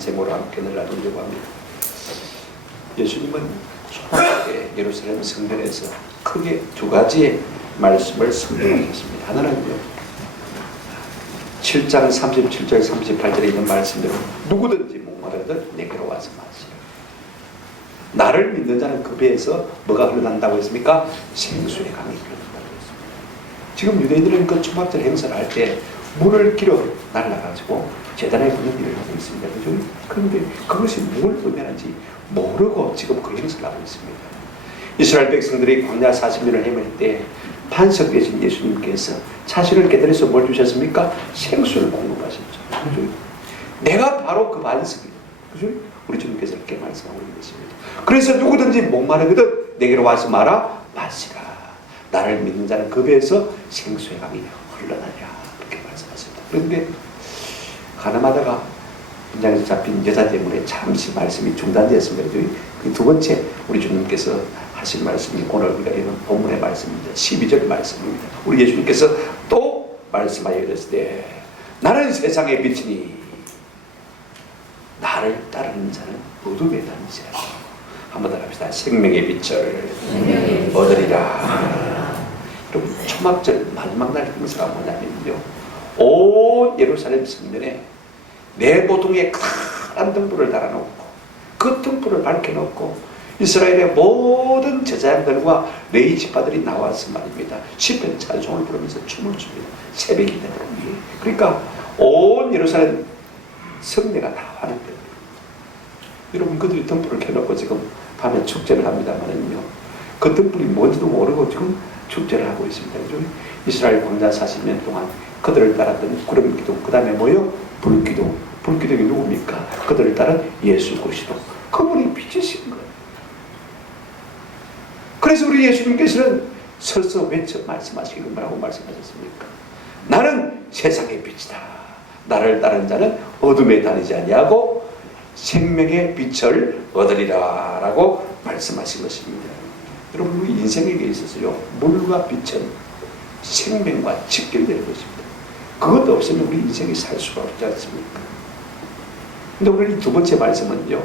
제목으로 함께 나누려고 합니다. 예수님은 초막에 예루살렘 성전에서 크게 두 가지의 말씀을 선포하셨습니다. 하나는요, 7장 37절 38절에 있는 말씀대로 누구든지 목마르든 내게로 와서 마시라. 나를 믿는 자는 그 배에서 뭐가 흘러난다고 했습니까? 생수의 강이 흘러난다고 했습니다. 지금 유대인들은 그 초막절 행사를 할 때 물을 길어 날라가지고 제단에 부는 일을 하고 있습니다. 그죠? 그런데 그것이 뭘 의미하는지 모르고 지금 그 행사를 하고 있습니다. 이스라엘 백성들이 광야 40년을 헤맬 때 반석 되신 예수님께서 자신을 깨달아서 뭘 주셨습니까? 생수를 공급하셨죠. 그죠? 내가 바로 그 반석이에요. 그죠? 우리 주님께서 이렇게 말씀하고 있는 것입니다. 그래서 누구든지 목마르거든 내게로 와서 마라 마시라. 나를 믿는 자는 그 배에서 생수의 강이 흘러나리라. 그렇게 말씀하셨습니다. 그런데 가늠하다가 분장에서 잡힌 여자 때문에 잠시 말씀이 중단되었습니다. 그 두 번째 우리 주님께서 하신 말씀이 오늘 우리가 읽은 본문의 말씀입니다. 12절 말씀입니다. 우리 예수님께서 또 말씀하여 이르시되 나는 세상의 빛이니 나를 따르는 자는 어둠에 다니지 않고, 한번 더 합시다. 생명의 빛을 얻으리라. 여러분, 초막절 마지막 날 행사가 뭐냐면요, 온 예루살렘 성전에 네 보통의 큰 등불을 달아놓고 그 등불을 밝혀놓고 이스라엘의 모든 제사장들과 레위 지파들이 나와서 말입니다, 시편 찬송을 부르면서 춤을 춥니다. 새벽이 되는 거예요. 그러니까 온 예루살렘 성내가 다 환영됩니다. 여러분, 그들이 등불을 켜놓고 지금 밤에 축제를 합니다만은요, 그 등불이 뭔지도 모르고 지금 축제를 하고 있습니다. 그죠? 이스라엘 광야 40년 동안 그들을 따랐던 구름기도, 그 다음에 뭐요? 불기도. 불기둥이 누굽니까? 그들을 따른 예수 그리스도. 그분이 빛이신 거예요. 그래서 우리 예수님께서는 서서 외쳐 말씀하시기로 뭐라고 말씀하셨습니까? 나는 세상의 빛이다. 나를 따른 자는 어둠에 다니지 아니하고 생명의 빛을 얻으리라 라고 말씀하신 것입니다. 여러분, 우리 인생에 있어서요, 물과 빛은 생명과 직결되는 것입니다. 그것도 없으면 우리 인생이 살 수가 없지 않습니까? 근데 오늘 이 두 번째 말씀은요,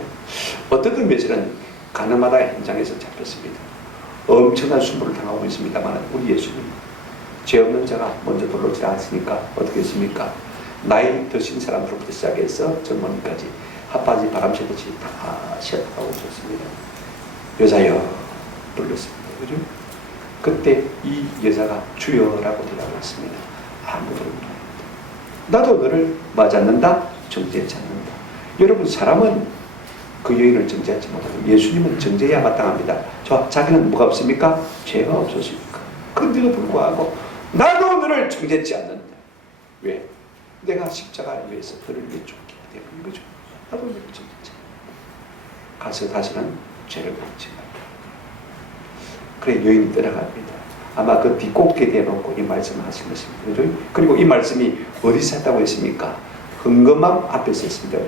어떤 몇은 가늠하다 현장에서 잡혔습니다. 엄청난 수모를 당하고 있습니다만 우리 예수님, 죄 없는 자가 먼저 돌로지 않았으니까 어떻게 했습니까? 나이 드신 사람들부터 시작해서 젊은이까지 핫바지 바람새듯이 다 시합하고 오셨습니다. 여자여 불렀습니다. 그죠? 그때 이 여자가 주여라고 대답했습니다. 아무도 없다. 나도 너를 맞지 않는다, 정죄하지 않는다. 여러분, 사람은 그 여인을 정죄하지 못하고 예수님은 정죄해야 마땅합니다. 자기는 뭐가 없습니까? 죄가 없었습니까? 그런데도 불구하고 나도 너를 정죄하지 않는다. 왜? 내가 십자가에 위해서 너를 위해 죽기 때문인 거죠. 나도 너를 정죄하지 않는다. 가서 다시는 죄를 범치 말라. 그래, 여인이 떠나갑니다. 아마 그 뒷곡에 대놓고 이 말씀을 하신 것입니다. 그죠? 그리고 이 말씀이 어디서 했다고 했습니까? 흥금암 앞에서 했습니다.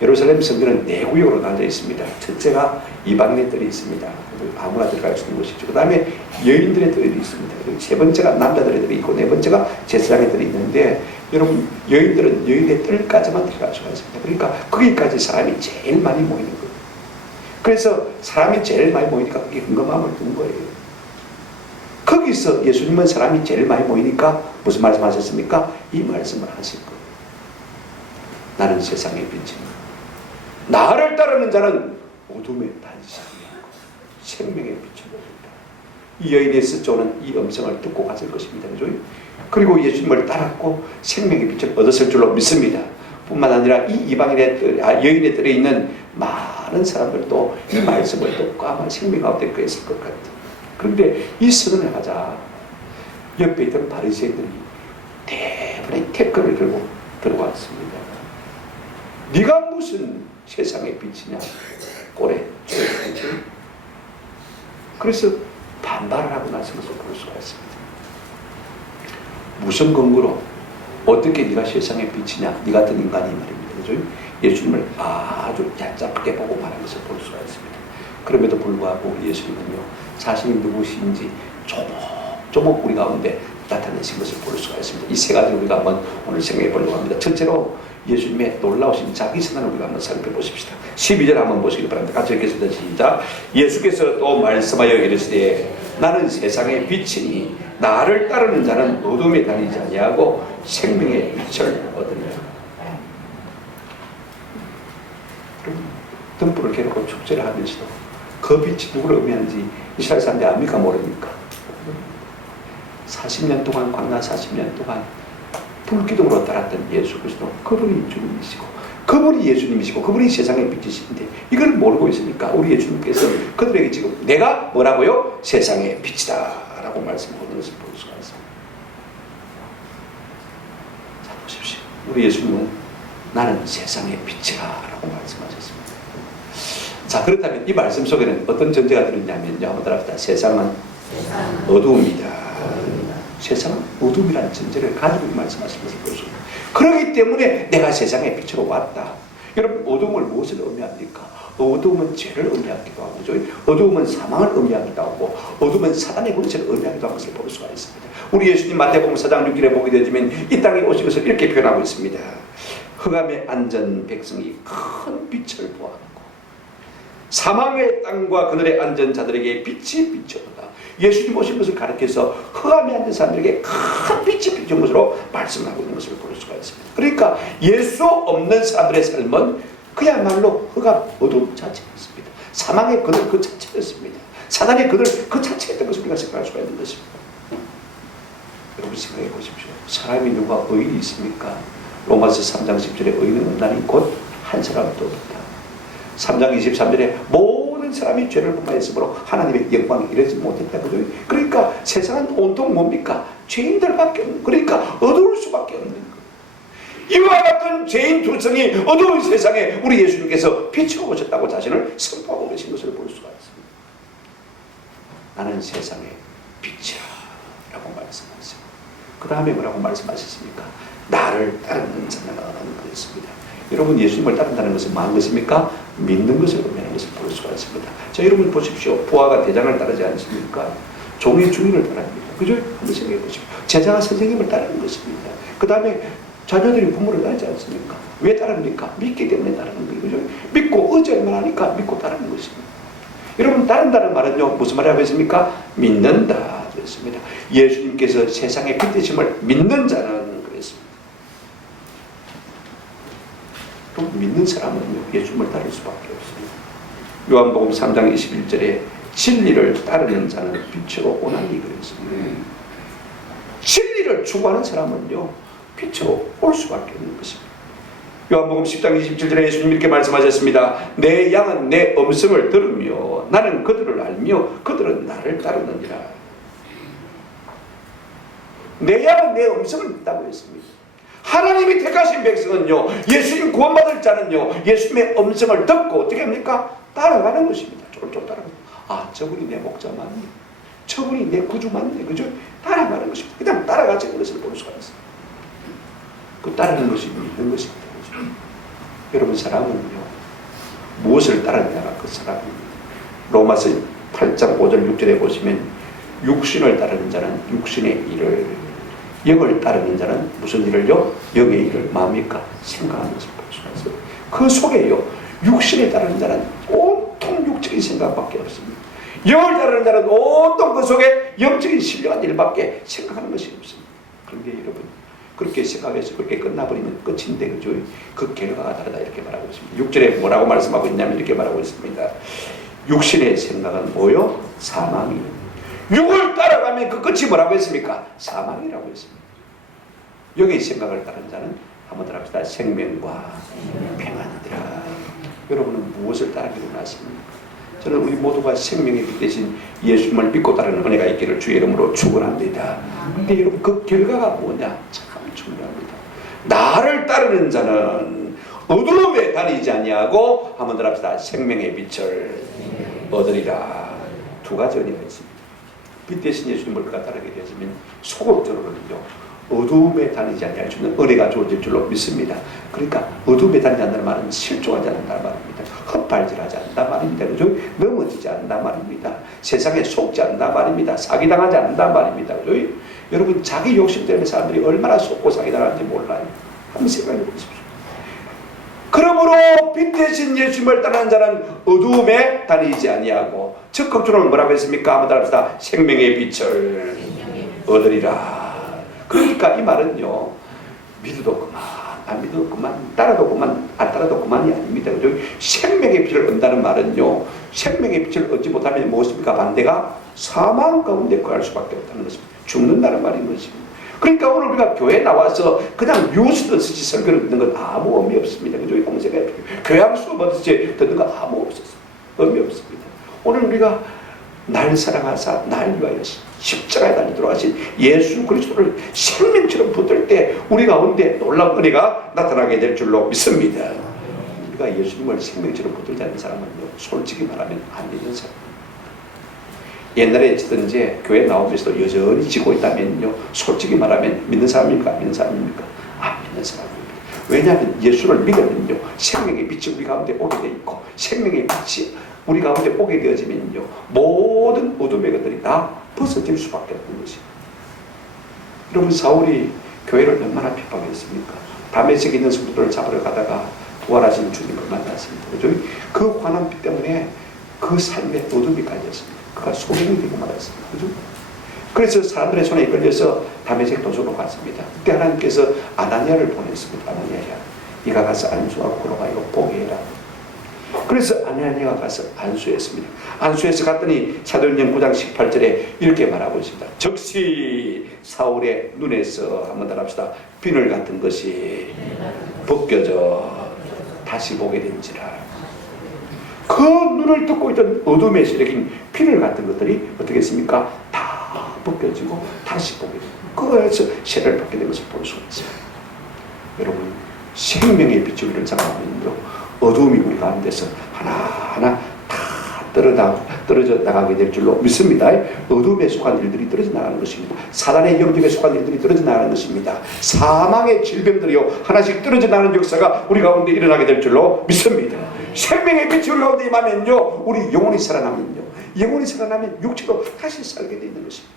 예루살렘 성전은 네 구역으로 나눠져 있습니다. 첫째가 이방인의 뜰이 있습니다. 아무나 들어갈 수 있는 곳이죠. 그 다음에 여인들의 뜰이 있습니다. 그리고 세 번째가 남자들의 뜰이 있고 네 번째가 제사장의 뜰이 있는데, 여러분, 여인들은 여인의 뜰까지만 들어갈 수가 있습니다. 그러니까 거기까지 사람이 제일 많이 모이는 거예요. 그래서 사람이 제일 많이 모이니까 거기 흥금암을 둔 거예요. 거기서 예수님은 사람이 제일 많이 모이니까 무슨 말씀하셨습니까? 이 말씀을 하실 거예요. 나는 세상의 빛이니 나를 따르는 자는 어둠에 다니지 아니하고 생명의 빛을 얻는다. 이 여인의 스조는 이 음성을 듣고 갔을 것입니다. 그죠? 그리고 예수님을 따랐고 생명의 빛을 얻었을 줄로 믿습니다. 뿐만 아니라 이 이방인의 여인의 뜰에 있는 많은 사람들도 이 말씀을 듣고 아마 생명 가운데 그랬을 것 같아요. 그런데 이 선언을 하자 옆에 있던 바리새인들이 대부분의 태클을 들고 들어왔습니다. 네가 무슨 세상의 빛이냐? 꼴에. 그래서 반발을 하고 나서 것을 볼 수가 있습니다. 무슨 근거로 어떻게 네가 세상의 빛이냐? 네 같은 인간이 말입니다. 그죠? 예수님을 아주 얕잡게 보고 말한 것을 볼 수가 있습니다. 그럼에도 불구하고 예수님은요, 자신이 누구신지 조목조목 우리 가운데 나타내신 것을 볼 수가 있습니다. 이 세 가지를 우리가 한번 오늘 생각해 보려고 합니다. 첫째로 예수님의 놀라우신 자기 선언을 우리가 한번 살펴보십시다. 12절 한번 보시기 바랍니다. 같이 읽겠습니다. 시작. 예수께서 또 말씀하여 이르시되 나는 세상의 빛이니 나를 따르는 자는 어둠에 다니지 아니하고 생명의 빛을 얻으리라. 등불을 켜놓고 축제를 하면서도 그 빛이 누구를 의미하는지 이스라엘 사람들이 압니까 모릅니까? 40년 동안 광야 40년 동안 불기둥으로 따랐던 예수 그리스도, 그분이 주님이시고 그분이 예수님이시고 그분이 세상의 빛이신데 이걸 모르고 있으니까 우리 예수님께서 그들에게 지금 내가 뭐라고요? 세상의 빛이다 라고 말씀하는 것을 볼 수가 있습니다. 자 보십시오. 우리 예수님은 나는 세상의 빛이라 라고 말씀하셨습니다. 자 그렇다면 이 말씀 속에는 어떤 전제가 들었냐면요, 한번 따라합시다. 세상은 어두움이다. 세상은 어둠이라는 전제를 가지고 말씀하신 것을 볼 수 있습니다. 그렇기 때문에 내가 세상의 빛으로 왔다. 여러분 어둠을 무엇을 의미합니까? 어둠은 죄를 의미하기도 하고, 어둠은 사망을 의미하기도 하고, 어둠은 사단의 권세를 의미하기도 하는 것을 볼 수가 있습니다. 우리 예수님 마태복음 4장 6절에 보게 되면 이 땅에 오신 것을 이렇게 표현하고 있습니다. 흑암에 앉은 백성이 큰 빛을 보았고 사망의 땅과 그들의 앉은 자들에게 빛이 비춰오다. 예수님 오신 것을 가리켜서 흑암에 앉은 사람들에게 큰 빛이 비춘 것으로 말씀하고 있는 것을 볼 수가 있습니다. 그러니까 예수 없는 사람들의 삶은 그야말로 흑암, 어둠 자체였습니다. 사망의 그들 그 자체였습니다. 사단의 그들 그 자체였던 것을 우리가 생각할 수가 있는 것입니다. 여러분 생각해 보십시오. 사람이 누가 의인이 있습니까? 로마서 3장 10절에 의인은 없나니 곧 한 사람도 없다. 3장 23절에 모든 사람이 죄를 범하였으므로 하나님의 영광에 이르지 못했다. 그죠? 그러니까 세상은 온통 뭡니까? 죄인들밖에 없는, 그러니까 어두울 수밖에 없는 거. 이와 같은 죄인 두성이 어두운 세상에 우리 예수님께서 비추어 오셨다고 자신을 선포하고 계신 것을 볼 수가 있습니다. 나는 세상의 빛이라 라고 말씀하셨습니다. 그 다음에 뭐라고 말씀하셨습니까? 나를 따르는 자는 그랬습니다. 여러분 예수님을 따른다는 것은 뭐한 것입니까? 믿는 것을 의미하는 것을 볼 수가 있습니다. 자 여러분 보십시오. 부하가 대장을 따르지 않습니까? 종이 주인을 따릅니다. 그죠? 한번 생각해 보십시오. 제자가 선생님을 따르는 것입니다. 그 다음에 자녀들이 부모를 따르지 않습니까? 왜 따릅니까? 믿기 때문에 따르는 거예요. 그죠? 믿고 의지만 하니까 믿고 따르는 것입니다. 여러분 따른다는 말은요 무슨 말이라고 했습니까? 믿는다 그랬습니다. 예수님께서 세상의 빛 되심을 믿는 자는 그랬습니다. 믿는 사람은요 예수님을 따를 수밖에 없습니다. 요한복음 3장 21절에 진리를 따르는 자는 빛으로 오나니 그랬습니다. 진리를 추구하는 사람은요 빛으로 올 수밖에 없는 것입니다. 요한복음 10장 27절에 예수님 이렇게 말씀하셨습니다. 내 양은 내 음성을 들으며 나는 그들을 알며 그들은 나를 따르느니라. 내 양은 내 음성을 듣다고 했습니다. 하나님이 택하신 백성은요 예수님 구원받을 자는요 예수님의 음성을 듣고 어떻게 합니까? 따라가는 것입니다. 쫄쫄 따라가는. 아 저분이 내 목자 맞네, 저분이 내 구주 맞네, 그죠? 따라가는 것입니다. 그냥 따라가지는 것을 볼 수가 있습니다. 그 따르는 것이 믿는 것입니다. 그죠? 여러분 사람은요 무엇을 따르느냐가 그 사람입니다. 로마서 8장 5절 6절에 보시면 육신을 따르는 자는 육신의 일을, 영을 따르는 자는 무슨 일을요? 영의 일을 마음이니까 생각하는 것을 볼 수가 있어요. 그 속에요 육신에 따르는 자는 온통 육적인 생각밖에 없습니다. 영을 따르는 자는 온통 그 속에 영적인 신령한 일밖에 생각하는 것이 없습니다. 그런데 여러분 그렇게 생각해서 그렇게 끝나버리면 끝인데 그죠? 그 결과가 다르다 이렇게 말하고 있습니다. 6절에 뭐라고 말씀하고 있냐면 이렇게 말하고 있습니다. 육신의 생각은 뭐요? 사망이. 육을 따라가면 그 끝이 뭐라고 했습니까? 사망이라고 했습니다. 영의 생각을 따르는 자는 한번 더 합시다. 생명과 평안이더라. 여러분은 무엇을 따르기로 하십니까? 저는 우리 모두가 생명의 빛 대신 예수님을 믿고 따르는 은혜가 있기를 주의 이름으로 축원합니다. 근데 여러분 그 결과가 뭐냐? 참 중요합니다. 나를 따르는 자는 어두움에 다니지 아니하고 한번 더 합시다. 생명의 빛을 얻으리라. 두 가지 은혜가 있습니다. 빛 대신 예수님을 그가 따르게 되면 소극적으로는요 어두움에 다니지 아니할 수 있는 은혜가 주어질 줄로 믿습니다. 그러니까 어두움에 다니지 않는다는 말은 실족하지 않는다는 말입니다. 헛발질하지 않는다는 말입니다. 그죠? 넘어지지 않는다는 말입니다. 세상에 속지 않는다는 말입니다. 사기당하지 않는다는 말입니다. 그죠? 여러분 자기 욕심 때문에 사람들이 얼마나 속고상이 당하는지 몰라요. 한번 생각해 보십시오. 그러므로 빛 대신 예수님을 따르는 자는 어두움에 다니지 아니하고 적극적으로 뭐라고 했습니까? 한번 따라합시다. 생명의 빛을 얻으리라. 그러니까 이 말은요, 믿어도 그만, 안 믿어도 그만, 따라도 그만, 안 따라도 그만이 아닙니다. 그죠? 생명의 빛을 얻는다는 말은요, 생명의 빛을 얻지 못하면 무엇입니까? 반대가 사망 가운데 거할 수밖에 없다는 것입니다. 죽는다는 말인 것입니다. 그러니까 오늘 우리가 교회에 나와서 그냥 뉴스 듣듯이 설교를 듣는 건 아무 의미 없습니다. 그죠? 교양 수업 듣듯이 듣는 건 아무 없었습니다. 의미 없습니다. 오늘 우리가 날 사랑하사 날 위하여 십자가에 달려 들어가신 예수 그리스도를 생명처럼 붙들 때 우리 가운데 놀라운 은혜가 나타나게 될 줄로 믿습니다. 우리가 예수님을 생명처럼 붙들지 않는 사람은요, 솔직히 말하면 안 믿는 사람. 옛날에 지든지 교회 나오면서도 여전히 지고 있다면요, 솔직히 말하면 믿는 사람입니까? 안 믿는 사람입니까? 안 믿는 사람입니다. 왜냐하면 예수를 믿으면요, 생명의 빛이 우리 가운데 오게 돼 있고, 생명의 빛이 우리 가운데 오게 되어지면요, 모든 어둠의 것들이 다 벗어질 수밖에 없는 것입니다. 여러분, 사울이 교회를 얼마나 핍박했습니까? 다메섹에 있는 성도들을 잡으러 가다가 부활하신 주님을 만났습니다. 그죠? 그 환난빛 때문에 그 삶에 어둠이 깔렸습니다. 그가 소경이 되고 말았습니다. 그죠? 그래서 사람들의 손에 이끌려서 다메섹 도서로 갔습니다. 그때 하나님께서 아나니아를 보냈습니다. 아나니아야, 네가 가서 안수하고 걸어가요. 보게 해라. 그래서 아나니아가 가서 안수했습니다. 안수해서 갔더니 사도행전 9장 18절에 이렇게 말하고 있습니다. 즉시 사울의 눈에서 한번 따라합시다. 비늘 같은 것이 벗겨져 다시 보게 된지라. 그 눈을 뜯고 있던 어둠의 세력인 비늘 같은 것들이 어떻게 했습니까? 다 벗겨지고 다시 보게 됩니다. 그래서 세례를 받게 된 것을 볼 수가 있습니다. 여러분, 생명의 빛을 우리를 잡아가면요, 어둠이 우리 가운데서 하나하나 다 떨어져 나가게 될 줄로 믿습니다. 어둠에 속한 일들이 떨어져 나가는 것입니다. 사단의 영역에 속한 일들이 떨어져 나가는 것입니다. 사망의 질병들이요, 하나씩 떨어져 나가는 역사가 우리 가운데 일어나게 될 줄로 믿습니다. 생명의 빛이 우리 가운데 임하면요, 우리 영혼이 살아나면요, 영혼이 살아나면 육체로 다시 살게 되는 것입니다.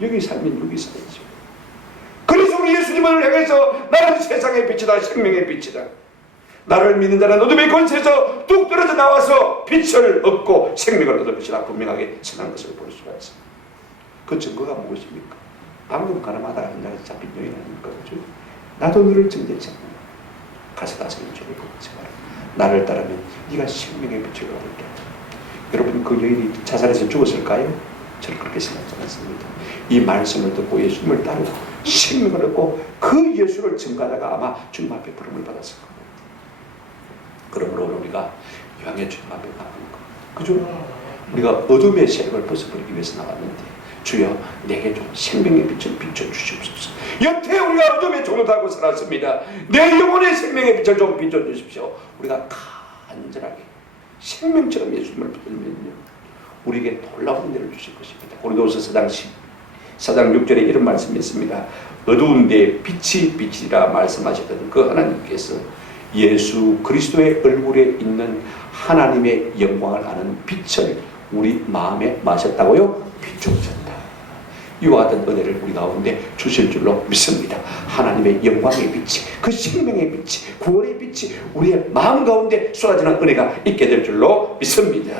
여기 살면 여기 살죠. 그래서 우리 예수님을 향해서 나는 세상의 빛이다, 생명의 빛이다. 나를 믿는 자는 어둠의 권세에서 뚝 떨어져 나와서 빛을 얻고 생명을 얻을 것이라 분명하게 선한 것을 볼 수가 있습니다. 그 증거가 무엇입니까? 방금 가늠하다가 현장에서 잡힌 여인 아닙니까? 그렇죠? 나도 너를 정죄치 않는다. 가서 다시 죄를 보지 마라. 나를 따르면 네가 생명의 빛을 얻을게. 여러분, 그 여인이 자살해서 죽었을까요? 저는 그렇게 생각하지 않습니다. 이 말씀을 듣고 예수님을 따르고 생명을 얻고 그 예수를 증거하다가 아마 주님 앞에 부름을 받았을 겁니다. 그러므로 우리가 유황의 주님 앞에 나가는 것, 그죠? 우리가 어둠의 세력을 벗어버리기 위해서 나왔는데, 주여 내게 좀 생명의 빛을 비춰주시옵소서. 여태 우리가 어둠의 종로 달고 살았습니다. 내 영혼의 생명의 빛을 좀 비춰주십시오. 우리가 간절하게 생명처럼 예수님을 붙들면요, 우리에게 놀라운 은혜를 주실 것입니다. 고린도후서 4장 6절에 이런 말씀이 있습니다. 어두운 데 빛이 빛이라 말씀하셨던 그 하나님께서 예수 그리스도의 얼굴에 있는 하나님의 영광을 아는 빛을 우리 마음에 마셨다고요? 비추셨다. 이와 같은 은혜를 우리 가운데 주실 줄로 믿습니다. 하나님의 영광의 빛이, 그 생명의 빛이, 구원의 빛이 우리의 마음 가운데 쏟아지는 은혜가 있게 될 줄로 믿습니다.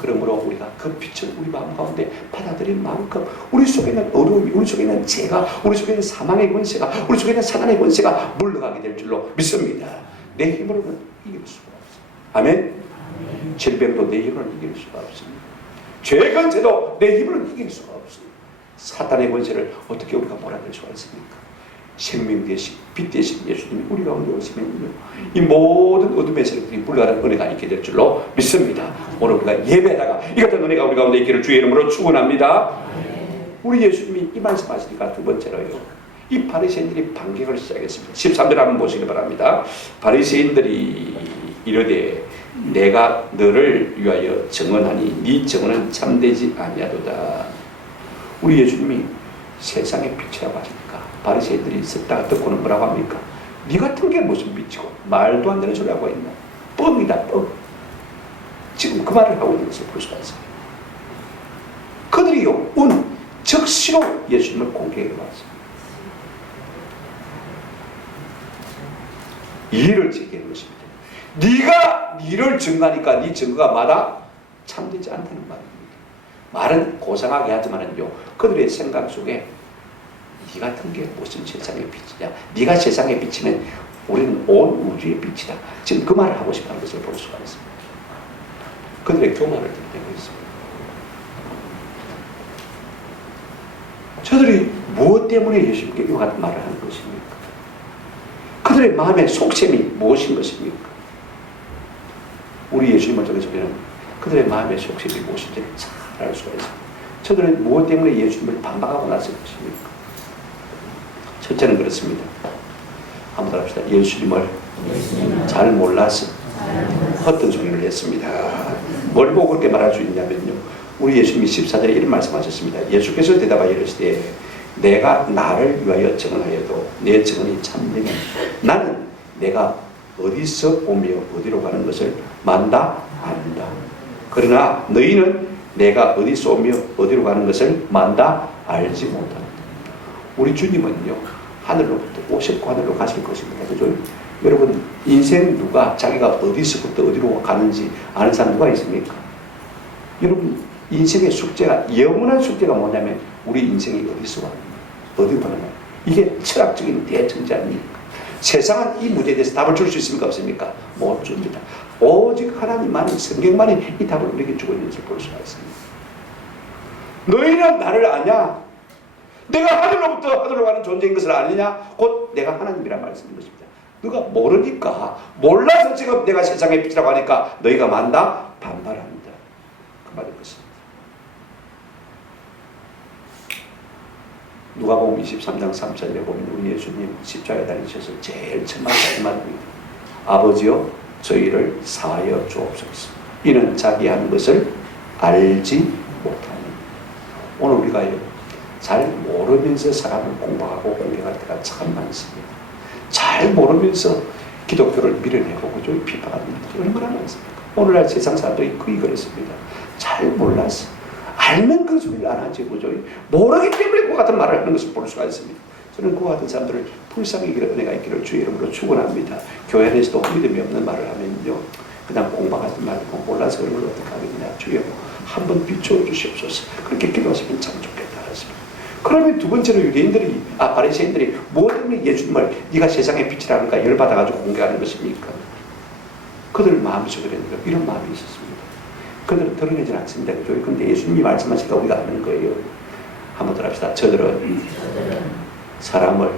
그러므로 우리가 그 빛을 우리 마음 가운데 받아들인 만큼 우리 속에 있는 어두움이, 우리 속에 있는 죄가, 우리 속에 있는 사망의 권세가, 우리 속에 있는 사단의 권세가 물러가게 될 줄로 믿습니다. 내 힘으로는 이길 수가 없습니다. 아멘? 질병도 내 힘으로는 이길 수가 없습니다. 죄의 권세도 내 힘으로는 이길 수가 없습니다. 사탄의 권세를 어떻게 우리가 몰아낼 수가 있습니까? 생명 대신, 빛 대신 예수님이 우리 가운데 오시면요, 이 모든 어둠의 세력들이 물러가는 은혜가 있게 될 줄로 믿습니다. 오늘 우리가 예배다가 이 같은 은혜가 우리 가운데 있기를 주의 이름으로 축원합니다. 우리 예수님이 이 말씀하시니까 두 번째로요, 이 바리새인들이 반격을 시작했습니다. 13절 한번 보시기 바랍니다. 바리새인들이 이르되 내가 너를 위하여 증언하니 네 증언은 참되지 아니하도다. 우리 예수님이 세상의 빛이라고 하시니까 바리새인들이 듣다가 듣고는 뭐라고 합니까? 네 같은 게 무슨 빛이고 말도 안 되는 소리 하고 있나? 뻥이다, 뻥. 지금 그 말을 하고 있는 것을 볼 수가 있습니다. 그들이요, 즉시로 예수님을 공개해 왔습니다. 이의를 제기하는 것입니다. 네가 니를 증거하니까 네 증거가 마다 참되지 않다는 말입니다. 말은 고상하게 하지만은요, 그들의 생각 속에 네 같은 게 무슨 세상의 빛이냐, 네가 세상에 비치면 우리는 온 우주의 빛이다. 지금 그 말을 하고 싶어하는 것을 볼 수가 있습니다. 그들의 교만을 드러내고 있습니다. 저들이 무엇 때문에 예수님께 이와 같은 말을 하는 것입니까? 그들의 마음의 속셈이 무엇인 것입니까? 우리 예수님을 통해서 우리는 그들의 마음의 속셈이 무엇인지를 잘 알 수가 있습니다. 저들은 무엇 때문에 예수님을 반박하고 났을 것입니까? 첫째는 그렇습니다. 한번 더 합시다. 예수님을 잘 몰라서 헛된 소리를 했습니다. 뭘 보고 그렇게 말할 수 있냐면요, 우리 예수님이 14절에 이런 말씀하셨습니다. 예수께서 대답하여 이르시되 내가 나를 위하여 증언하여도 내 증언이 참되면 나는 내가 어디서 오며 어디로 가는 것을 만다 안다. 그러나 너희는 내가 어디서 오며 어디로 가는 것을 만다 알지 못한다. 우리 주님은요, 하늘로부터 오셨고 하늘로 가실 것입니다. 그죠? 여러분, 인생 누가 자기가 어디서부터 어디로 가는지 아는 사람 누가 있습니까? 여러분, 인생의 숙제가, 영원한 숙제가 뭐냐면 우리 인생이 어디서 왔는가, 어디로 가는가. 이게 철학적인 대천지 아닙니까? 세상은 이 문제에 대해서 답을 줄 수 있습니까? 없습니까? 못 줍니다. 오직 하나님만이, 성경만이 이 답을 우리에게 주고 있는 것을 볼 수가 있습니다. 너희는 나를 아냐? 내가 하늘로부터 하늘로 가는 존재인 것을 아느냐? 곧 내가 하나님이란 말씀인 것입니다. 너가 모르니까, 몰라서 지금 내가 세상의 빛이라고 하니까 너희가 만다? 반발합니다. 그 말인 것입니다. 누가복음 23장 3절에 보면 우리 예수님 십자가에 달리셔서 제일 첫 말씀입니다. 아버지여 저희를 사하여 주옵소서. 이는 자기 하는 것을 알지 못하니. 오늘 우리가 잘 모르면서 사람을 공부하고 공격할 때가 참 많습니다. 잘 모르면서 기독교를 밀어내고 비판하는 분들이 얼마나 많습니까? 오늘날 세상 사람들이 거의 그렇습니다. 잘 몰라서, 알면 그 소리를 안 하지, 그죠? 모르기 때문에 그 같은 말을 하는 것을 볼 수가 있습니다. 저는 그 같은 사람들을 불쌍히 여기를, 은혜가 있기를 주의 이름으로 축원합니다. 교회 안에서도 믿음이 없는 말을 하면요, 그냥 공부하지 말고 몰라서 그런 걸 어떻게 하겠냐, 주여 한번 비추어 주시옵소서. 그렇게 기도하시면 참 좋겠다 하십니다. 그러면 두 번째로 유대인들이, 바리새인들이 무엇 때문에 예수님을 네가 세상의 빛이라니까 열받아가지고 공개하는 것입니까? 그들 마음속에 이런 마음이 있었습니다. 그들은 드러내지 않습니다. 그런데 예수님이 말씀하시니까 우리가 아는 거예요. 한번 더 합시다. 저들은 사람을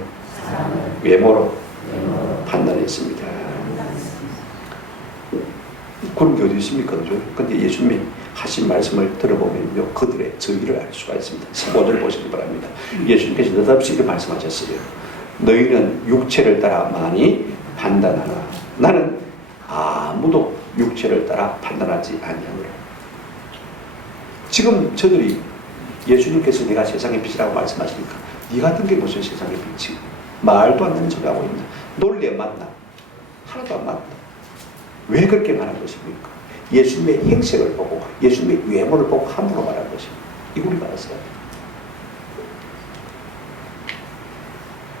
외모로 판단했습니다. 그런 게 어디 있습니까? 그런데 예수님이 하신 말씀을 들어보면요, 그들의 저희를 알 수가 있습니다. 15절 보시기 바랍니다. 예수님께서 느닷없이 이렇게 말씀하셨어요. 너희는 육체를 따라 많이 판단하나 나는 아무도 육체를 따라 판단하지 아니하노라. 지금 저들이 예수님께서 내가 세상의 빛이라고 말씀하시니까 네 같은 게 무슨 세상의 빛이, 말도 안 되는 소리 하고 있나, 논리에 맞나, 하나도 안 맞다. 왜 그렇게 말한 것입니까? 예수님의 행색을 보고 예수님의 외모를 보고 함부로 말한 것입니다. 이거 우리가 알아야 돼요.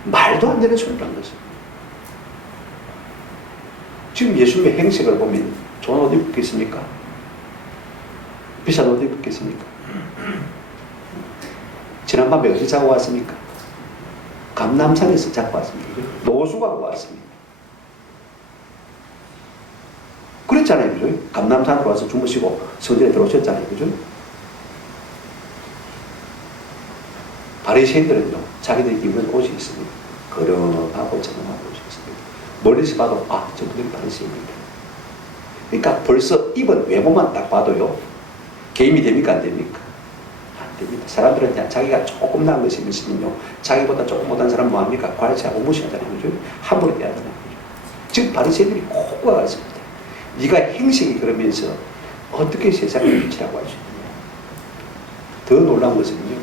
말도 안 되는 소리를 한 것입니다. 지금 예수님의 행색을 보면 좋은 옷 입겠습니까? 비싼 옷 입겠습니까? 지난밤에 어디 자고 왔습니까? 감남산에서 자고 왔습니다. 노숙 하고 왔습니다. 그랬잖아요, 그죠? 감남산으로 와서 주무시고 성전에 들어오셨잖아요, 그죠? 바리새인들은요, 자기들이 입은 옷이 있습니다. 거름하고 정음한 옷이 있습니다. 멀리서 봐도 저분들이 바리새인입니다. 그러니까 벌써 입은 외모만 딱 봐도요, 개임이 됩니까, 안 됩니까? 안 됩니다. 사람들은 그냥 자기가 조금 나은 것이 있으면요, 자기보다 조금 못한 사람 뭐합니까? 과시하고 무시하잖아요, 그죠? 함부로 대하잖아요. 즉 바리새인들이 꼭 와갔습니다. 네가 행색이 그러면서 어떻게 세상의 빛이라고 할 수 있느냐. 더 놀라운 것은요,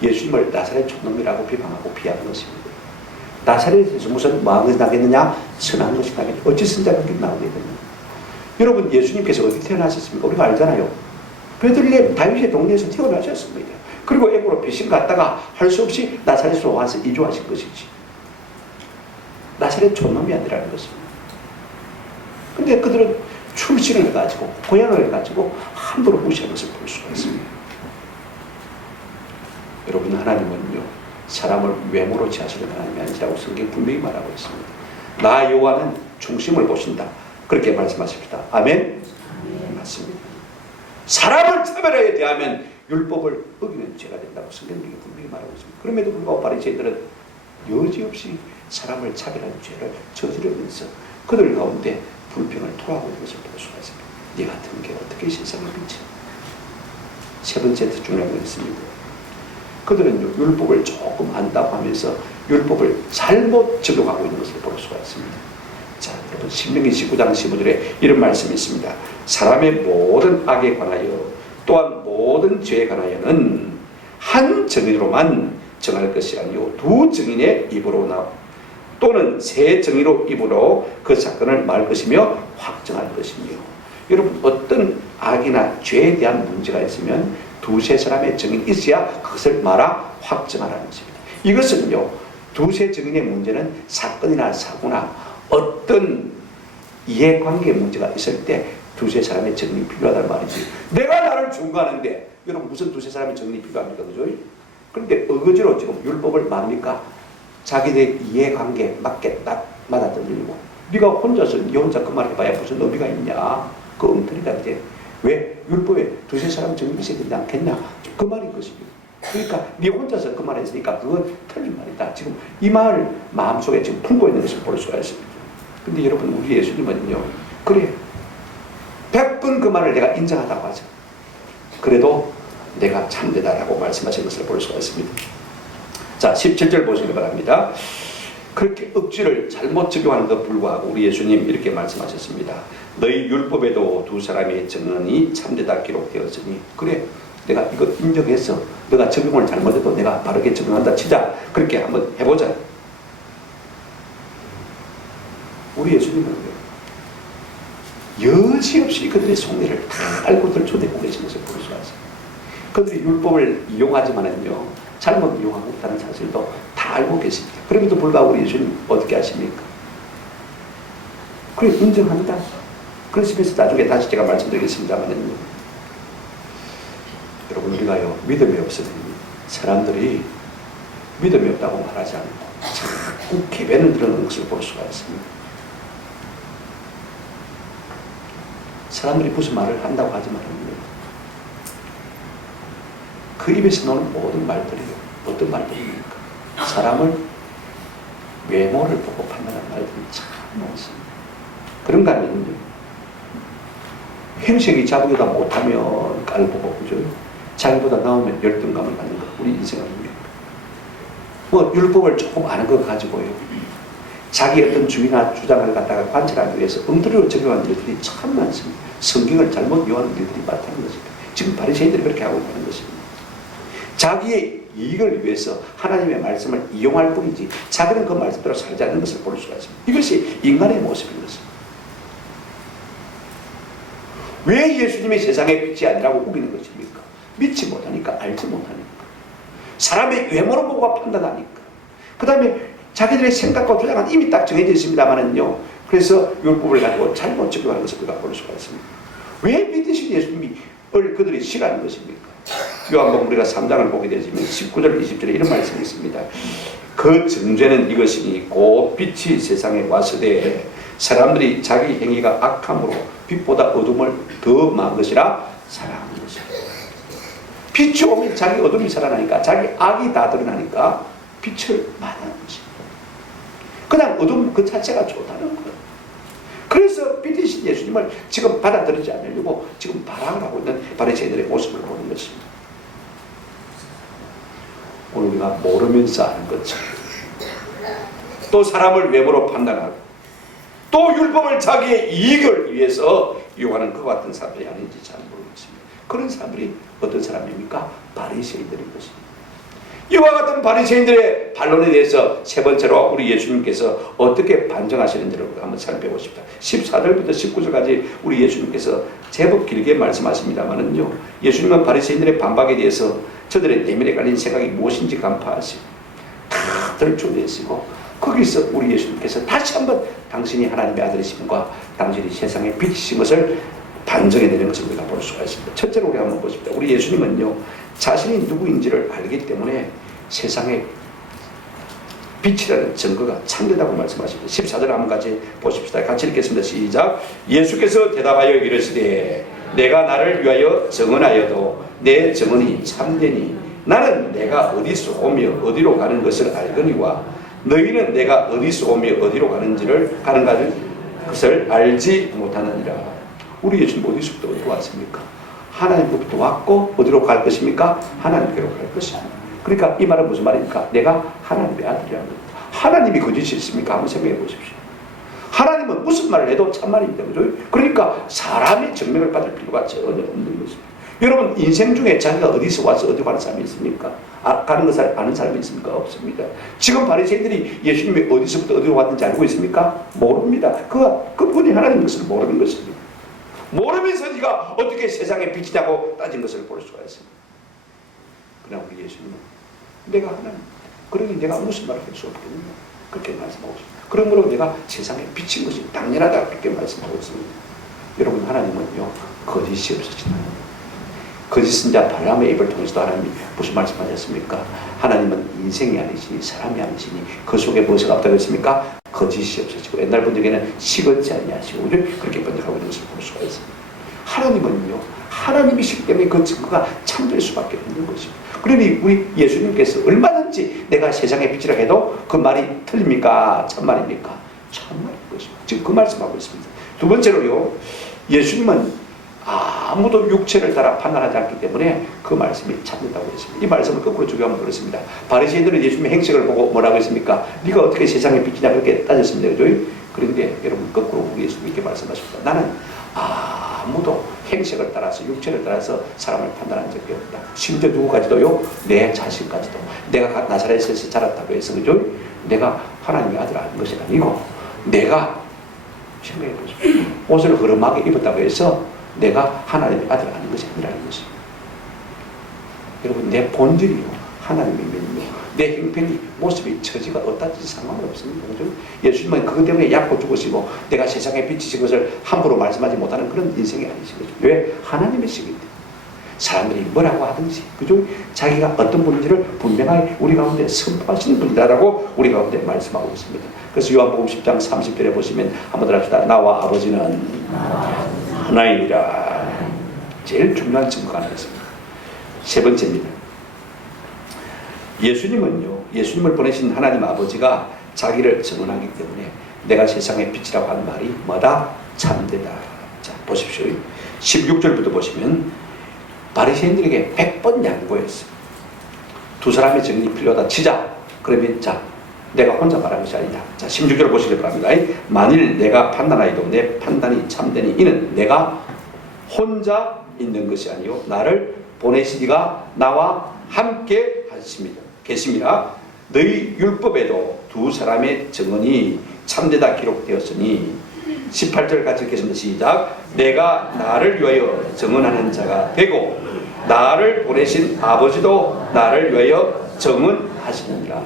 예수님을 나사렛 촌놈이라고 비방하고 비하는 것입니다. 나사렛에서 무슨 마음이 나겠느냐? 선한 것이 나겠느냐? 어찌 선자 그렇게 나오겠느냐? 여러분, 예수님께서 어디 태어나셨습니까? 우리가 알잖아요. 베들레헴 다윗의 동네에서 태어나셨습니다. 그리고 애굽으로 배신 갔다가 할 수 없이 나사렛으로 와서 이주하신 것이지. 나사렛 촌놈이 아니라는 것입니다. 근데 그들은 출신을 가지고 고향을 가지고 함부로 무시하는 것을 볼 수가 있습니다. 여러분, 하나님은요 사람을 외모로 지으시는 하나님이 아니라고 성경 분명히 말하고 있습니다. 나 여호와는 중심을 보신다, 그렇게 말씀하십니다. 아멘? 맞습니다. 사람을 차별하에 대하면 율법을 어기는 죄가 된다고 성경이 분명히 말하고 있습니다. 그럼에도 불구하고 바리새인들은 여지없이 사람을 차별하는 죄를 저지르면서 그들 가운데 불평을 토하고 있는 것을 볼 수가 있습니다. 네 같은 게 어떻게 세상에 빛이? 세 번째 중요한 건 있습니다. 그들은 율법을 조금 안다고 하면서 율법을 잘못 적용하고 있는 것을 볼 수가 있습니다. 자, 여러분, 신명기 19장 15절에 이런 말씀이 있습니다. 사람의 모든 악에 관하여 또한 모든 죄에 관하여는 한 증인으로만 정할 것이 아니요 두 증인의 입으로나 또는 세 증인으로 입으로 그 사건을 말 것이며 확정할 것이며. 여러분, 어떤 악이나 죄에 대한 문제가 있으면 두세 사람의 증인이 있어야 그것을 말아 확정하라는 것입니다. 이것은요, 두세 증인의 문제는 사건이나 사고나 어떤 이해관계의 문제가 있을 때 두세 사람의 증인이 필요하다는 말이지. 내가 나를 중과하는데 여러분 무슨 두세 사람의 증인이 필요합니까? 그죠? 그런데 어거지로 지금 율법을 뭡니까? 자기들 이해관계에 맞게 딱 맞아들이고, 네가 혼자서 네 혼자 그 말 해봐야 무슨 의미가 있냐? 그 엉터리다. 이제 왜 율법에 두세 사람 증인이 있어야 되지 않겠냐? 그 말인 것입니다. 그러니까 네 혼자서 그 말을 했으니까 그건 틀린 말이다. 지금 이 말을 마음속에 지금 품고 있는 것을 볼 수가 있습니다. 근데 여러분, 우리 예수님은요, 그래 100번 그 말을 내가 인정하다고 하죠. 그래도 내가 참되다라고 말씀하신 것을 볼 수가 있습니다. 자, 17절 보시기 바랍니다. 그렇게 억지를 잘못 적용하는 것 불구하고 우리 예수님 이렇게 말씀하셨습니다. 너희 율법에도 두 사람의 증언이 참되다 기록되었으니, 그래 내가 이거 인정해서 너가 적용을 잘못해도 내가 바르게 적용한다 치자. 그렇게 한번 해보자. 우리 예수님은 여지없이 그들의 속내를 다 알고들 초대하고 계신 것을 볼 수가 있습니다. 그들이 율법을 이용하지만은요, 잘못 이용하고 있다는 사실도 다 알고 계십니다. 그럼에도 불구하고 우리 예수님 어떻게 하십니까? 그래, 인정한다. 그러시면서 나중에 다시 제가 말씀드리겠습니다만은요, 여러분, 우리가요 믿음이 없으면 사람들이 믿음이 없다고 말하지 않고 자꾸 개변을 드러내는 것을 볼 수가 있습니다. 사람들이 무슨 말을 한다고 하지만은요, 그 입에서 나오는 모든 말들이요 어떤 말들입니까? 사람을 외모를 보고 판단하는 말들이 참 많습니다. 그런가 하면요, 행색이 자기보다 못하면 깔보고, 그죠? 자기보다 나오면 열등감을 갖는 것, 우리 인생 아닙니까? 뭐 율법을 조금 아는 것 가지고요, 자기 어떤 주의나 주장을 갖다가 관철하기 위해서 엉터리로 적용하는 일들이 참 많습니다. 성경을 잘못 이용하는 일들이 많다는 것입니다. 지금 바리새인들이 그렇게 하고 있는 것입니다. 자기의 이익을 위해서 하나님의 말씀을 이용할 뿐이지 자기는 그 말씀대로 살지 않는 것을 볼 수가 있습니다. 이것이 인간의 모습인 것입니다. 왜 예수님이 세상의 빛이 아니라고 우기는 것입니까? 믿지 못하니까, 알지 못하니까, 사람의 외모로 보고 판단하니까. 그 다음에 자기들의 생각과 주장은 이미 딱 정해져 있습니다만은요, 그래서 율법을 가지고 잘못 적용하는 것을 우리가 볼 수가 있습니다. 왜 믿으신 예수님이 그들이 싫어하는 것입니까? 요한복음 우리가 3장을 보게 되지만 19절 20절에 이런 말씀이 있습니다. 그 정죄는 이것이니 곧 빛이 세상에 왔으되 사람들이 자기 행위가 악함으로 빛보다 어둠을 더 많은 것이라 사랑하는 것이다. 빛이 오면 자기 어둠이 살아나니까, 자기 악이 다 드러나니까 빛을 만나는 것입니다. 그냥 어둠 그 자체가 좋다는 거예요. 그래서 빛이신 예수님을 지금 받아들이지 않으려고 지금 발악을 하고 있는 바리새인들의 모습을 보는 것입니다. 오늘 우리가 모르면서 하는 것처럼 또 사람을 외모로 판단하고 또 율법을 자기의 이익을 위해서 이용하는 것 같은 사람들이 아닌지 잘 모르겠습니다. 그런 사람들이 어떤 사람입니까? 바리새인들인 것입니다. 이와 같은 바리새인들의 반론에 대해서 세 번째로 우리 예수님께서 어떻게 반정하시는지를 한번 살펴보고 싶다. 14절부터 19절까지 우리 예수님께서 제법 길게 말씀하십니다만은요, 예수님은 바리새인들의 반박에 대해서 저들의 내면에 깔린 생각이 무엇인지 간파하시고 다 들춰내시고, 거기서 우리 예수님께서 다시 한번 당신이 하나님의 아들이심과 당신이 세상에 빛이신 것을 반정해내는 것을 우리가 볼 수가 있습니다. 첫째로 우리 한번 보십시다. 우리 예수님은요, 자신이 누구인지를 알기 때문에 세상에 빛이라는 증거가 참되다고 말씀하십니다. 14절 한번 같이 보십시다. 같이 읽겠습니다. 시작. 예수께서 대답하여 이르시되 내가 나를 위하여 증언하여도 내 증언이 참되니 나는 내가 어디서 오며 어디로 가는 것을 알거니와 너희는 내가 어디서 오며 어디로 가는 것을 알지 못하느니라. 우리 예수님 어디서부터 어디로 왔습니까? 하나님부터 왔고 어디로 갈 것입니까? 하나님께로 갈 것입니다. 그러니까 이 말은 무슨 말입니까? 내가 하나님의 아들이라는 겁니다. 하나님이 거짓이 있습니까? 한번 생각해 보십시오. 하나님은 무슨 말을 해도 참말입니다. 그죠? 그러니까 사람의 증명을 받을 필요가 전혀 없는 것입니다. 여러분, 인생 중에 자기가 어디서 와서 어디 가는 사람이 있습니까? 가는 것을 아는 사람이 있습니까? 없습니다. 지금 바리새인들이 예수님이 어디서부터 어디로 왔는지 알고 있습니까? 모릅니다. 그분이 하나님인 것을 모르는 것입니다. 모르면서 네가 어떻게 세상에 빛이냐고 따진 것을 볼 수가 있습니다. 그러나 우리 예수님은 내가 하나님, 그러니 내가 무슨 말을 할 수 없겠느냐, 그렇게 말씀하고 있습니다. 그러므로 내가 세상에 비친 것이 당연하다, 그렇게 말씀하고 있습니다. 여러분, 하나님은요 거짓이 없으시다. 거짓은 자 발람의 입을 통해서도 하나님이 무슨 말씀하셨습니까? 하나님은 인생이 아니시니 사람이 아니시니 그 속에 무엇이 없다고 했습니까? 거짓이 없으시고 옛날 분들에게는 시건치 아니하시고 그렇게 번역하고 있는 것을 볼 수가 있습니다. 하나님은요, 하나님이시기 때문에 그 증거가 참될 수밖에 없는 것입니다. 그러니 우리 예수님께서 얼마든지 내가 세상의 빛이라 해도 그 말이 틀립니까? 참말입니까? 참말인 것입니다. 지금 그 말씀하고 있습니다. 두 번째로요, 예수님은 아무도 육체를 따라 판단하지 않기 때문에 그 말씀이 참된다고 했습니다. 이 말씀을 거꾸로 적용하면 그렇습니다. 바리새인들은 예수님의 행색을 보고 뭐라고 했습니까? 네가 어떻게 세상의 빛이냐 그렇게 따졌습니다. 그죠? 그런데 여러분, 거꾸로 우리 예수님이 이렇게 말씀하십니다. 나는 아무도 행색을 따라서 육체를 따라서 사람을 판단한 적이 없다. 심지어 누구까지도요, 내 자신까지도 내가 나사렛에서 자랐다고 해서, 그죠? 내가 하나님의 아들 아닌 것이 아니고, 내가 생각해 보십시오. 옷을 흐름하게 입었다고 해서 내가 하나님의 아들 아닌 것이 아니라는 것입니다. 여러분, 내 본질이요, 하나님이면요, 내 형편이, 모습이, 처지가 어떠든지 상관없습니다. 그죠? 예수님은 그것 때문에 약고 죽으시고 내가 세상에 빛이신 것을 함부로 말씀하지 못하는 그런 인생이 아니신 거죠. 왜? 하나님이시기 때문에. 사람들이 뭐라고 하든지, 그죠? 자기가 어떤 분인지를 분명하게 우리 가운데 선포하시는 분이다라고 우리 가운데 말씀하고 있습니다. 그래서 요한복음 10장 30절에 보시면 한번 더 합시다. 나와 아버지는 하나이니라. 제일 중요한 증거가 하나 있습니다. 세 번째입니다. 예수님을 보내신 하나님 아버지가 자기를 증언하기 때문에 내가 세상의 빛이라고 하는 말이 뭐다? 참되다. 자, 보십시오. 16절부터 보시면 바리새인들에게 100번 양보했어요. 두 사람의 증인이 필요하다 치자. 그러면 자, 내가 혼자 말하는 것이 아니다. 자, 16절 보시기 바랍니다. 만일 내가 판단하여도 내 판단이 참되니 이는 내가 혼자 있는 것이 아니요 나를 보내신 이가 나와 함께 계심이라. 너희 율법에도 두 사람의 증언이 참되다 기록되었으니 18절 같이 읽겠습니다. 시작. 내가 나를 위하여 증언하는 자가 되고 나를 보내신 아버지도 나를 위하여 증언하시느니라.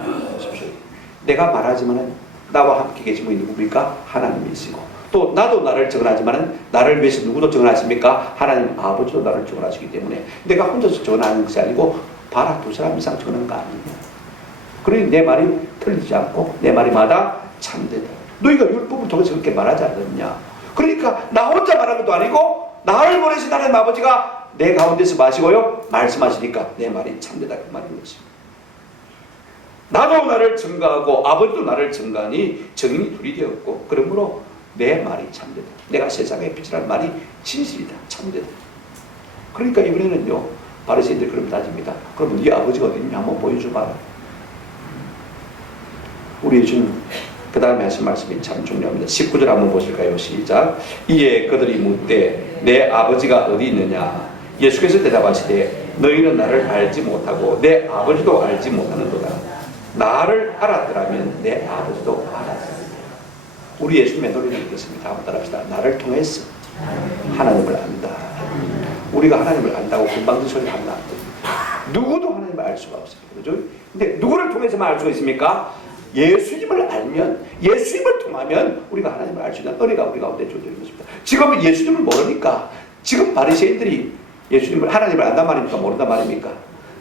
내가 말하지만은 나와 함께 계신 분이 누굽니까? 하나님이시고, 또 나도 나를 증언하지만은 나를 위해서 누구도 증언하십니까? 하나님 아버지도 나를 증언하시기 때문에 내가 혼자서 증언하는 것이 아니고 봐라, 두 사람 이상 증언한 거 아니냐. 그러니 내 말이 틀리지 않고 내 말이 마다 참되다. 너희가 율법을 통해서 그렇게 말하지 않느냐. 그러니까 나 혼자 말한 것도 아니고 나를 보내신 하나님 아버지가 내 가운데서 마시고요 말씀하시니까 내 말이 참되다, 그 말인 것입니다. 나도 나를 증거하고 아버지도 나를 증거하니 증인이 둘이 되었고, 그러므로 내 말이 참되다. 내가 세상의 빛이라는 말이 진실이다, 참되다. 그러니까 이번에는요 바리새인들이 그럼 따집니다. 그러면 네 아버지가 어디 있냐 한번 보여줘봐라. 우리 예수님 그 다음에 하신 말씀이 참 중요합니다. 19절 한번 보실까요? 시작. 이에 그들이 묻되 내 아버지가 어디 있느냐. 예수께서 대답하시되 너희는 나를 알지 못하고 내 아버지도 알지 못하는도다. 나를 알았더라면 내 아버지도 알았으리라. 우리 예수님의 논리는 이렇습니다. 한번 따라합시다. 나를 통해서 하나님을 안다. 우리가 하나님을 안다고 금방 그 소리 하면 안 됩니다. 누구도 하나님을 알 수가 없어요. 그죠? 근데 누구를 통해서만 알 수가 있습니까? 예수님을 알면, 예수님을 통하면 우리가 하나님을 알 수 있는 은혜가 우리 가운데 주어지는 것입니다. 지금 예수님을 모르니까, 지금 바리새인들이 예수님을, 하나님을 안단 말입니까? 모른단 말입니까?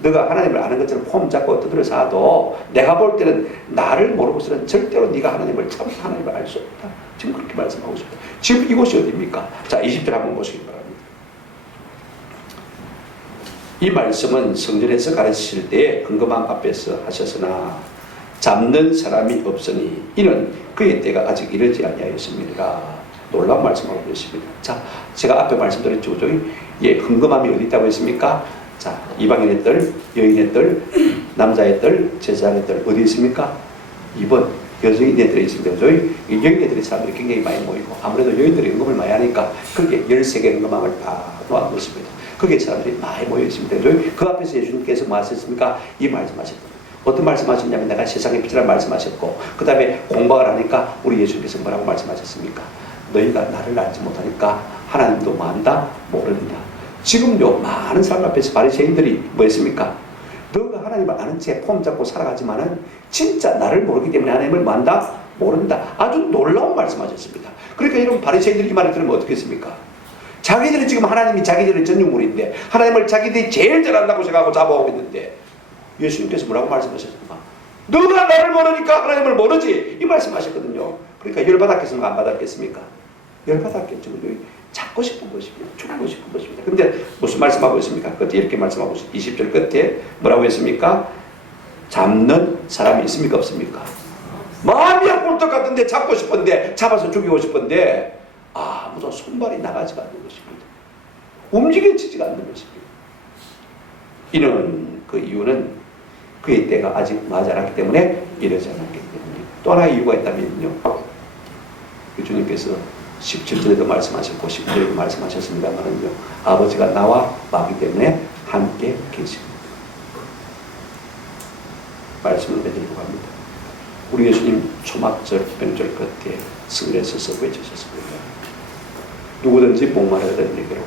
너가 하나님을 아는 것처럼 폼 잡고 떠들어서 하도 내가 볼 때는 나를 모르고서는 절대로 네가 하나님을 참 하나님을 알 수 없다. 지금 그렇게 말씀하고 있습니다. 지금 이곳이 어디입니까? 자, 20절 한번 보시기 바랍니다. 이 말씀은 성전에서 가르치실 때에 금검한 앞에서 하셨으나 잡는 사람이 없으니 이는 그의 때가 아직 이르지 아니하였습니다. 놀라운 말씀을 하고 있습니다. 자, 제가 앞에 말씀드렸죠. 예, 금검함이 어디 있다고 했습니까? 자, 이방인의 뜰, 여인의 뜰, 남자의 뜰, 제사장의 뜰 어디 있습니까? 2번 여인의 뜰에 있습니다. 여인의 뜰에 사람들이 굉장히 많이 모이고 아무래도 여인들이 금검을 많이 하니까 그게 13개 금검함을 다 놓아놓습니다. 거기에 사람들이 많이 모여 있습니다. 그 앞에서 예수님께서 뭐 하셨습니까? 이 말씀하셨거든요. 어떤 말씀하셨냐면 내가 세상의 빛이라는 말씀하셨고 그 다음에 공부를 하니까 우리 예수님께서 뭐라고 말씀하셨습니까? 너희가 나를 알지 못하니까 하나님도 만다 모른다. 지금요 많은 사람 앞에서 바리새인들이 뭐 했습니까? 너가 하나님을 아는 채 폼 잡고 살아가지만은 진짜 나를 모르기 때문에 하나님을 만다 모른다. 아주 놀라운 말씀하셨습니다. 그러니까 이런 바리새인들이 이 말을 들으면 어떻게 했습니까? 자기들이 지금 하나님이 자기들의 전유물인데 하나님을 자기들이 제일 잘한다고 생각하고 잡아오고 있는데 예수님께서 뭐라고 말씀하셨습니까? 너가 나를 모르니까 하나님을 모르지 이 말씀하셨거든요. 그러니까 열받았겠습니까? 안 받았겠습니까? 열받았겠죠. 찾고 싶은 것입니다. 죽고 싶은 것입니다. 근데 무슨 말씀하고 있습니까? 끝에 이렇게 말씀하고 있습니다. 20절 끝에 뭐라고 했습니까? 잡는 사람이 있습니까? 없습니까? 마음이 꿀떡 같은데 잡고 싶은데 잡아서 죽이고 싶은데 아무도 손발이 나가지가 않는 것입니다. 움직여지지가 않는 것입니다. 이는 그 이유는 그의 때가 아직 맞지 않았기 때문에 이러지 않았기 때문에 또 하나의 이유가 있다면요. 주님께서 17절에도 말씀하셨고 19절에도 말씀하셨습니다만은요. 아버지가 나와 마기 때문에 함께 계십니다. 말씀을 해드리고 갑니다. 우리 예수님 초막절 기병절 끝에 성전에 서서 외치셨습니다. 누구든지 목마르던 내게로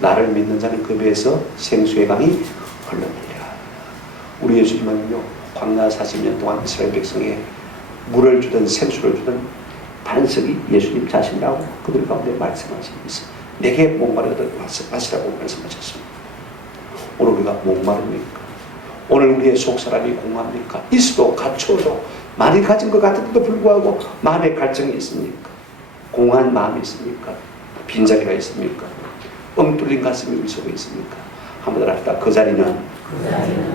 나를 믿는 자는 그 배에서 생수의 강이 흘러내리라. 우리 예수님은요 광야 40년 동안 이스라엘 백성에 물을 주든 생수를 주든 반석이 예수님 자신이라고 그들 가운데 말씀하시면서 내게 목마르던 마시라고 말씀하셨습니다. 오늘 우리가 목마릅니까? 오늘 우리의 속사람이 공허합니까? 있어도 갖춰도 많이 가진 것 같은데도 불구하고 마음의 갈증이 있습니까? 공허한 마음이 있습니까? 빈자리가 있습니까? 뻥뚫린 가슴이 우리 속에 있습니까? 한번 더 합시다. 그 자리는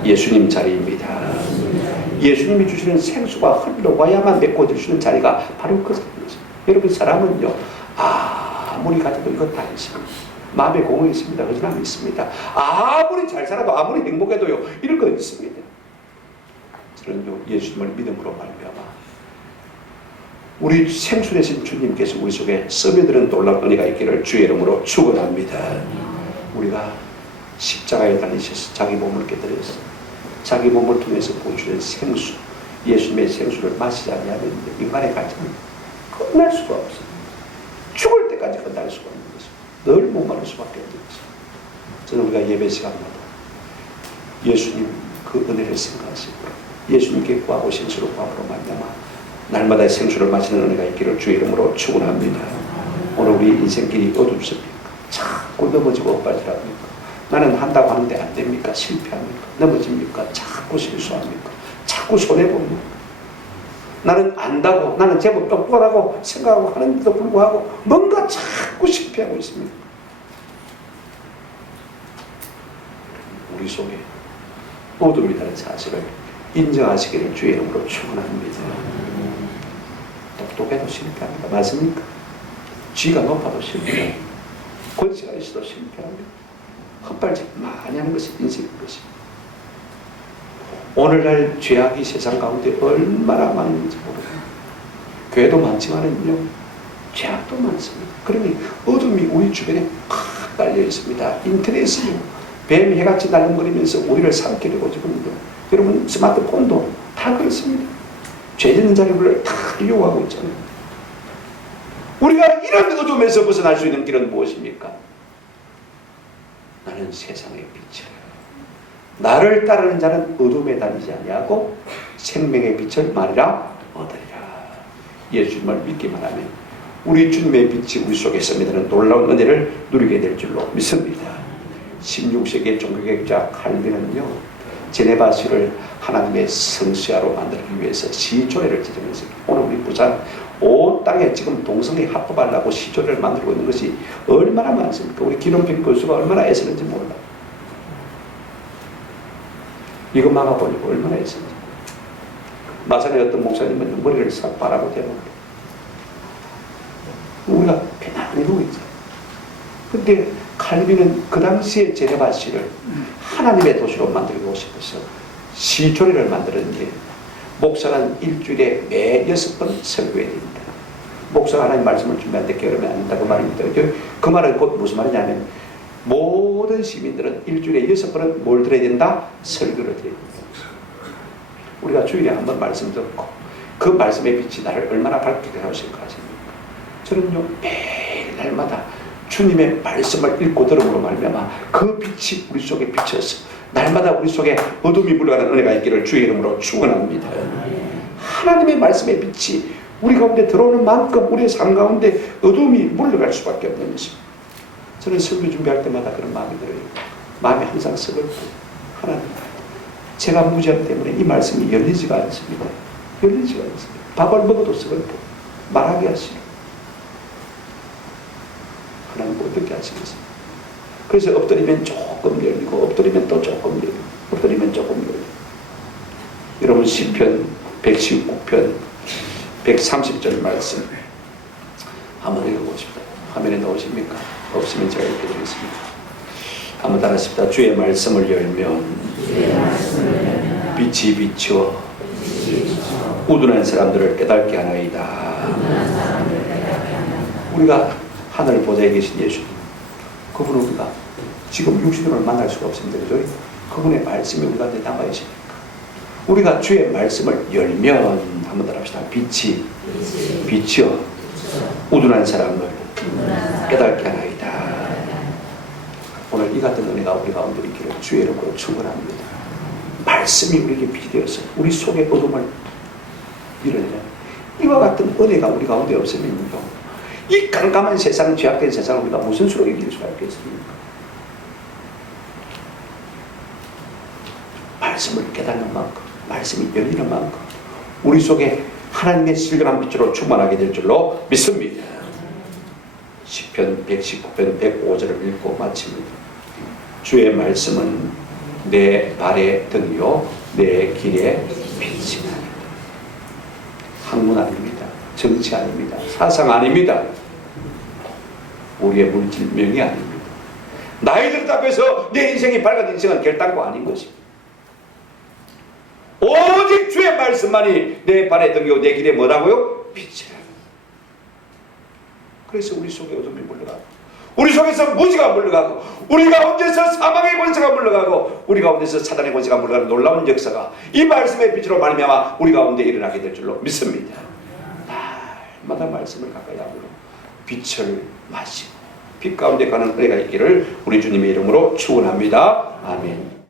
예수님 자리입니다. 예수님이 주시는 생수가 흘러와야만 메꿔질 수 있는 자리가 바로 그 자리입니다. 여러분 사람은요 아무리 가져도 이것 다 있습니다. 마음에 공허이 있습니다. 허전함이 있습니다. 아무리 잘 살아도 아무리 행복해도요 이런 거 있습니다. 저는요 예수님을 믿음으로 말미암아 우리 생수 되신 주님께서 우리 속에 스며드는 놀라운 은혜가 있기를 주의 이름으로 축원합니다. 우리가 십자가에 달리셔서 자기 몸을 깨뜨려서 자기 몸을 통해서 보여주는 생수 예수님의 생수를 마시지 않으면 인간의 갈증은 끝날 수가 없습니다. 죽을 때까지 끝날 수가 없는 것입니다. 늘 목마를 수밖에 없는 것입니다. 저는 우리가 예배 시간마다 예수님 그 은혜를 생각하시고 예수님께 구하고 생수를 구함으로 말미암아 날마다 생수를 마시는 은혜가 있기를 주의 이름으로 축원합니다. 오늘 우리 인생길이 어둡습니까? 자꾸 넘어지고 엇발질합니까? 나는 한다고 하는데 안 됩니까? 실패합니까? 넘어집니까? 자꾸 실수합니까? 자꾸 손해봅니까? 나는 안다고 나는 제법 똑똑하다고 생각하고 하는데도 불구하고 뭔가 자꾸 실패하고 있습니다. 우리 속에 어둠이라는 사실을 인정하시기를 주의 이름으로 축원합니다. 똑똑해도 실패합니다. 맞습니까? 쥐가 높아도 실패합니다. 권세가 있어도 실패합니다. 헛발질 많이 하는 것이 인생인 것입니다. 오늘날 죄악이 세상 가운데 얼마나 많은지 모릅니다. 교회도 많지만은요 죄악도 많습니다. 그러니 어둠이 우리 주변에 깔려 있습니다. 인터넷이요. 뱀 해같이 날름거리면서 우리를 삼키려고 지금 여러분 스마트폰도 다 그렇습니다. 죄짓는 자료를 다 이용하고 있잖아요. 우리가 이런 어둠에서 벗어날 수 있는 길은 무엇입니까? 나는 세상의 빛이라. 나를 따르는 자는 어둠에 다니지 아니하고 생명의 빛을 말이라 얻으리라. 예수님을 믿기만 하면 우리 주님의 빛이 우리 속에 있으면 놀라운 은혜를 누리게 될 줄로 믿습니다. 16세기의 종교개혁자 칼빈은요, 제네바시를 하나님의 성시화로 만들기 위해서 시조례를 제정했습니다. 오늘 우리 부산 온 땅에 지금 동성애 합법하려고 시조례를 만들고 있는 것이 얼마나 많습니까? 우리 기론필 교수가 얼마나 애쓰는지 몰라. 이거 막아보니까 얼마나 애쓰는지. 마산의 어떤 목사님은 머리를 싹 바라고 대놓고 우리가 편안히 누워 있잖아요. 근데 칼빈은 그 당시에 제네바시를 하나님의 도시로 만들고 싶어서 시조례를 만들었는데, 목사는 일주일에 매 6번 설교해야 됩니다. 목사가 하나님 말씀을 준비하는데 게으르면 안 된다고 말입니다. 그 말은 곧 무슨 말이냐면 모든 시민들은 일주일에 6번은 뭘 들어야 된다? 설교를 드려야 된다. 우리가 주일에 한번 말씀 듣고 그 말씀의 빛이 나를 얼마나 밝게 하실 것 같습니까? 저는요, 매일 날마다 주님의 말씀을 읽고 들음으로 말미암아 그 빛이 우리 속에 비쳐서 날마다 우리 속에 어둠이 물러가는 은혜가 있기를 주의 이름으로 축원합니다. 하나님의 말씀의 빛이 우리 가운데 들어오는 만큼 우리의 삶 가운데 어둠이 물러갈 수밖에 없는 것입니다. 저는 설교 준비할 때마다 그런 마음이 들어요. 마음이 항상 서글프고, 하나님, 제가 무지함 때문에 이 말씀이 열리지가 않습니다. 열리지가 않습니다. 밥을 먹어도 서글프고 말하기 하시오. 하나님 어떻게 하시겠습니까? 그래서 엎드리면 조금 열리고 엎드리면 또 조금 열리고 엎드리면 조금 열리고. 여러분 시편 119편 130절 말씀 한번 읽어보십시오. 화면에 나오십니까? 없으면 제가 읽어드리겠습니다. 한번 따라하십시다. 주의 말씀을 열면 빛이 비추어 우둔한 사람들을 깨닫게 하나이다. 우리가 하늘 보좌에 계신 예수님, 그분을 우리가 지금 육신으로 만날 수가 없습니다. 그죠? 그분의 말씀이 우리 가운데 남아 있으니까 우리가 주의 말씀을 열면 한번 따라합시다. 빛이 비추어 우둔한 사람을 깨닫게 하나이다. 오늘 이 같은 은혜가 우리 가운데 있기를 주의 이름으로 축원합니다. 말씀이 우리에게 빛이 되어서 우리 속의 어둠을 밀어내는 이와 같은 은혜가 우리 가운데 없으면요, 이 깜깜한 세상, 죄악된 세상을 우리가 무슨 수로 이길 수가 있겠습니까? 말씀을 깨닫는 만큼, 말씀이 열리는 만큼 우리 속에 하나님의 신령한 빛으로 충만하게 될 줄로 믿습니다. 시편 119편 105절을 읽고 마칩니다. 주의 말씀은 내 발의 등이요 내 길의 빛이다. 학문 아닙니다. 정치 아닙니다. 사상 아닙니다. 우리의 물질명이 아닙니다. 나이 들었다고 해서 내 인생이 밝은 인생은 결단코 아닌 것입니다. 오직 주의 말씀만이 내 발의 등이요 내 길에 뭐라고요? 빛이라. 그래서 우리 속에 어둠이 물러가고 우리 속에서 무지가 물러가고 우리 가운데서 사망의 권세가 물러가고 우리 가운데서 사단의 권세가 물러가는 놀라운 역사가 이 말씀의 빛으로 말미암아 우리 가운데 일어나게 될 줄로 믿습니다. 날마다 말씀을 가까이 하므로 빛을 마시고 빛 가운데 가는 은혜가 있기를 우리 주님의 이름으로 축원합니다. 아멘.